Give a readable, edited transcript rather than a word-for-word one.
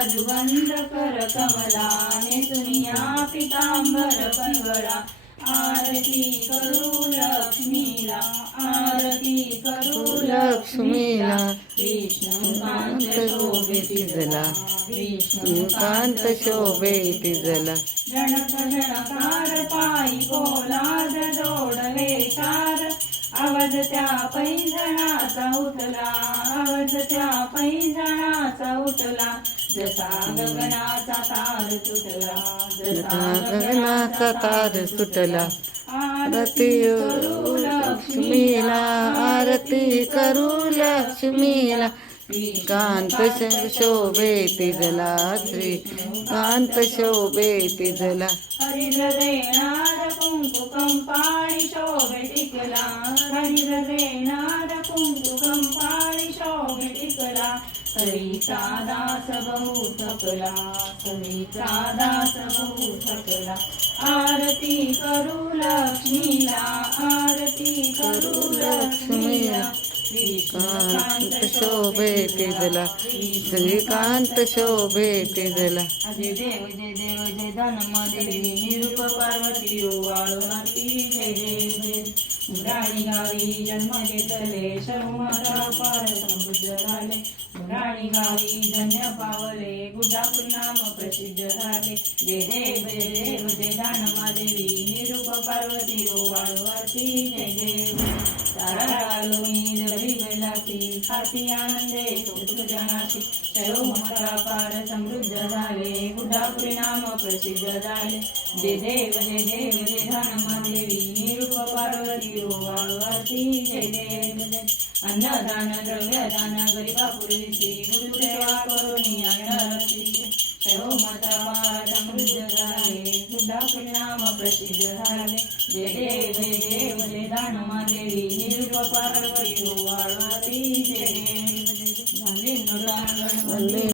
बाजूबंद कर कमला नेसुनिया पितांबर पिवळा आरती करू लक्ष्मीला आरती करू लक्ष्मीला विष्णुकांत शोभे तिजला विष्णुकांत शोभे तिजला जनक जनकार पायी पोलाद जोडले चार आवाज त्या पैंजणाचा उठला आवाज त्या पैंजणाचा उठला जसा गगनाचा तार तुटला जसा गगनाचा तार सुटला आरती करू लक्ष्मीला आरती करू लक्ष्मीला कांत शोभे तिजला श्री कांत शोभे तिजला हरिद्र देणार कुंकुकं पाणी शोभे टिकला हरिद्र देणार कुंकुकं पाणी शोभे टिकला सईचा दास बहु थकला सईचा दास बहु थकला आरती करू लक्ष्मीला आरती करू लक्ष्मीला कांत शोभे तिजला श्रीकांत शोभे तिजला जय देव जय धनमदेवी निरूप पार्वती वाळवती जय देव जय मुरारी गावी जन्म घेतले शर्मता पार समृद्ध झाले मुरारी गावी धन्य पावले गुड्डापूर नाम प्रसिद्ध झाले जय देव जय धनमदेवी निरूप पार्वती वाळवती जय देव तारा जरी बेलासी खाती आनंदे जनाशी सर्व मता पार समृद्ध झाले गुड्डापुरी नाम प्रसिद्ध झाले जय देव जय धनमदेवी निरूप पार्वती वाळवती जय देव जय अन्नदान द्रव्यदान गरिबापुरीची गुरुसेवा करुणी अन्नरती सर्व मता पार समृद्ध झाले गुड्डापुरी नाम प्रसिद्ध झाले जय देव जय धनमदेवी निरूप पार्वती वाळवती जय देव वंदे